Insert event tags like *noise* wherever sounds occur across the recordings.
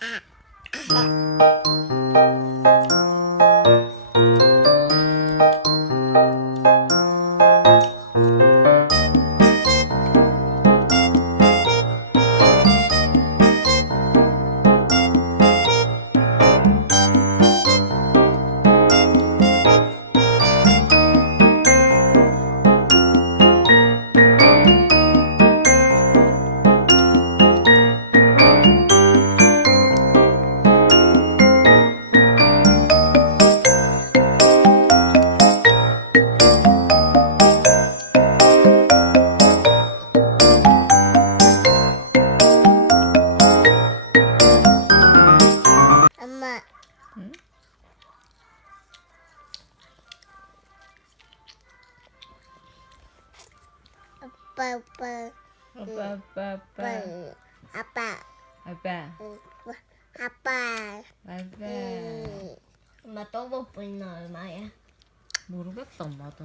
啊啊 아빠 오빠 아빠 아빠 아빠 아빠 아빠 아빠 아빠 엄마 떠먹고 있는 얼마야? 모르겠다 엄마도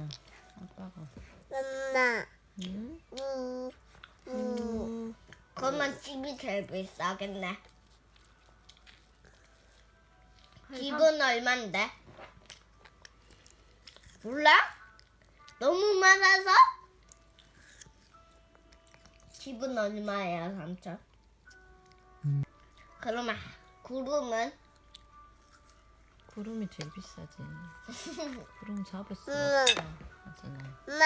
아빠가 엄마 응? 음. 음. 음. 그러면 집이 제일 비싸겠네 집은 얼만데? 몰라? 너무 많아서? 집은 얼마야, 삼촌? 그러면 구름은? 구름이 제일 비싸지 *laughs* 구름 잡을 수 응. 없어 하진아 엄마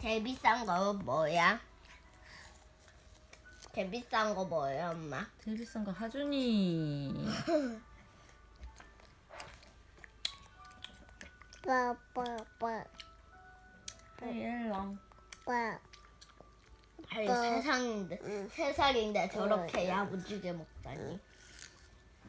제일 비싼 거 뭐야? 제일 비싼 거 뭐예요, 엄마? 제일 비싼 거 하준이 아빠 일랑 아빠 아니, 어. 세상인데, 응. 세 살인데 저렇게 어. 야무지게 먹다니.